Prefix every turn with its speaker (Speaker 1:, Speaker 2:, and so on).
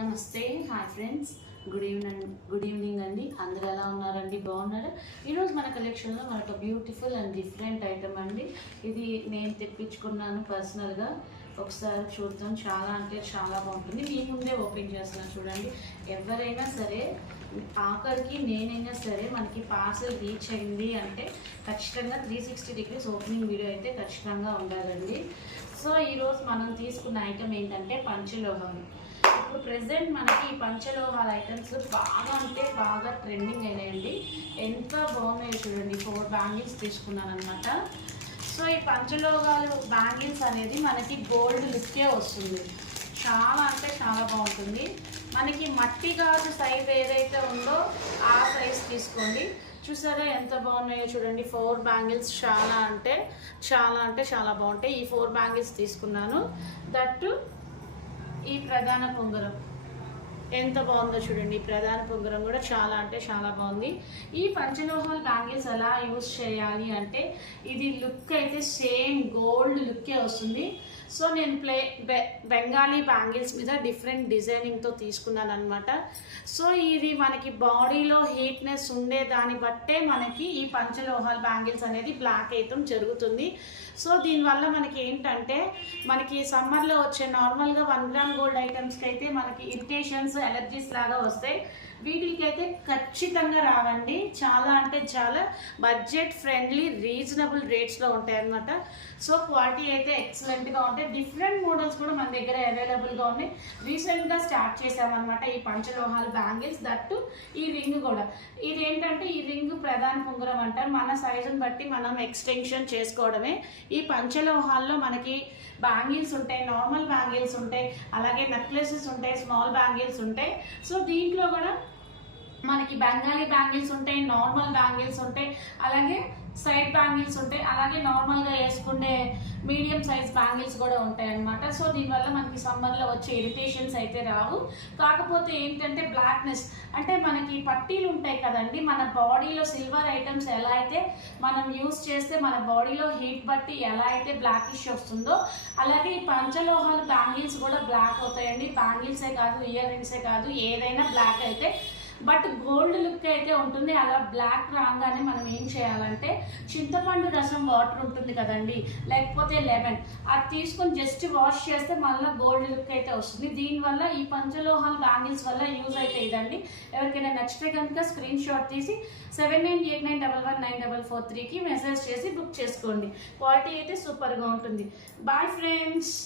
Speaker 1: నమస్తే hi friends good evening good evening అండి. అందరూ ఎలా ఉన్నారండి? బాగున్నారా? ఈరోజు మన కలెక్షన్లో మనకు బ్యూటిఫుల్ అండ్ డిఫరెంట్ ఐటమ్ అండి. ఇది నేను తెప్పించుకున్నాను పర్సనల్గా ఒకసారి చూద్దాం. చాలా అంటే చాలా బాగుంటుంది. మీ ముందే ఓపెన్ చేస్తున్నాను చూడండి. ఎవరైనా సరే ఆఖరికి నేనైనా సరే మనకి పార్సల్ రీచ్ అయింది అంటే ఖచ్చితంగా three sixty degrees opening video అయితే ఖచ్చితంగా ఉండాలండి. సో ఈరోజు మనం తీసుకున్న ఐటమ్ ఏంటంటే పంచలోహం. ఇప్పుడు ప్రెసెంట్ మనకి ఈ పంచలోహాల ఐటమ్స్ బాగా అంటే బాగా ట్రెండింగ్ అయినాయండి. ఎంత బాగున్నాయో చూడండి. ఫోర్ బ్యాంగిల్స్ తీసుకున్నాను అనమాట సో ఈ పంచలోహాలు బ్యాంగిల్స్ అనేది మనకి గోల్డ్ లుక్కే వస్తుంది. చాలా అంటే చాలా బాగుంటుంది. మనకి మట్టి గాజు సైజ్ ఏదైతే ఉందో ఆ సైజ్ తీసుకోండి. చూసారా ఎంత బాగున్నాయో చూడండి. ఫోర్ బ్యాంగిల్స్ చాలా అంటే చాలా అంటే చాలా బాగుంటాయి. ఈ ఫోర్ బ్యాంగిల్స్ తీసుకున్నాను. దట్టు ఈ ప్రధాన పొంగరం ఎంత బాగుందో చూడండి. ప్రధాన పొంగరం కూడా చాలా అంటే చాలా బాగుంది. ఈ పంచలోహాల బ్యాంగిల్స్ ఎలా యూస్ చేయాలి అంటే ఇది లుక్ అయితే సేమ్ గోల్డ్ లుక్కే వస్తుంది. సో నేను ప్లే బె- బెంగాలీ బ్యాంగిల్స్ మీద డిఫరెంట్ డిజైనింగ్తో తీసుకున్నాను అనమాట సో ఇది మనకి బాడీలో హీట్నెస్ ఉండే దాన్ని బట్టే మనకి ఈ పంచలోహాల బ్యాంగిల్స్ అనేది బ్లాక్ అయితే జరుగుతుంది. సో దీనివల్ల మనకి ఏంటంటే మనకి సమ్మర్లో వచ్చే నార్మల్గా వన్ గ్రామ్ గోల్డ్ ఐటమ్స్కి అయితే మనకి ఇరిటేషన్స్ ఎలర్జీస్ లాగా వస్తాయి వీటికి అయితే ఖచ్చితంగా రావండి. చాలా అంటే చాలా బడ్జెట్ ఫ్రెండ్లీ రీజనబుల్ రేట్స్లో ఉంటాయి అనమాట సో క్వాలిటీ అయితే ఎక్సలెంట్గా ఉంటాయి. డిఫరెంట్ మోడల్స్ కూడా మన దగ్గర అవైలబుల్గా ఉన్నాయి. రీసెంట్గా స్టార్ట్ చేసామన్నమాట ఈ పంచలోహాలు బ్యాంగిల్స్ దట్టు ఈ రింగ్ కూడా. ఇది ఏంటంటే ఈ రింగ్ ప్రధాన ఉంగరం అంటారు. మన సైజుని బట్టి మనం ఎక్స్టెన్షన్ చేసుకోవడమే. ఈ పంచలోహాల్లో మనకి బ్యాంగిల్స్ ఉంటాయి నార్మల్ బ్యాంగిల్స్ ఉంటాయి అలాగే నెక్లెసెస్ ఉంటాయి స్మాల్ బ్యాంగిల్స్ ఉంటాయి. సో దీంట్లో కూడా మనకి బెంగాలీ బ్యాంగిల్స్ ఉంటాయి నార్మల్ బ్యాంగిల్స్ ఉంటాయి అలాగే సైడ్ బ్యాంగిల్స్ ఉంటాయి అలాగే నార్మల్గా వేసుకునే మీడియం సైజ్ బ్యాంగిల్స్ కూడా ఉంటాయి అనమాట సో దీనివల్ల మనకి సమ్మర్లో వచ్చే ఇరిటేషన్స్ అయితే రావు. కాకపోతే ఏంటంటే బ్లాక్నెస్ అంటే మనకి పట్టీలు ఉంటాయి కదండి మన బాడీలో సిల్వర్ ఐటమ్స్ ఎలా అయితే మనం యూస్ చేస్తే మన బాడీలో హీట్ బట్టి ఎలా అయితే బ్లాకిష్ వస్తుందో అలాగే ఈ పంచలోహాలు బ్యాంగిల్స్ కూడా బ్లాక్ అవుతాయండి. బ్యాంగిల్సే కాదు ఇయర్ రింగ్సే కాదు ఏదైనా బ్లాక్ అయితే బట్ గోల్డ్ లుక్ అయితే ఉంటుంది. అలా బ్లాక్ రాగానే మనం ఏం చేయాలంటే చింతపండు రసం వాటర్ ఉంటుంది కదండి. లేకపోతే లెమన్ అది తీసుకొని జస్ట్ వాష్ చేస్తే మళ్ళీ గోల్డ్ లుక్ అయితే వస్తుంది. దీనివల్ల ఈ పంచలోహాల బ్యాంగిల్స్ వల్ల యూజ్ అయితే ఇదండి ఎవరికైనా నచ్చితే కనుక స్క్రీన్ షాట్ తీసి seven nine eight nine double one nine double four త్రీకి మెసేజ్ చేసి బుక్ చేసుకోండి. క్వాలిటీ అయితే సూపర్గా ఉంటుంది. Bye friends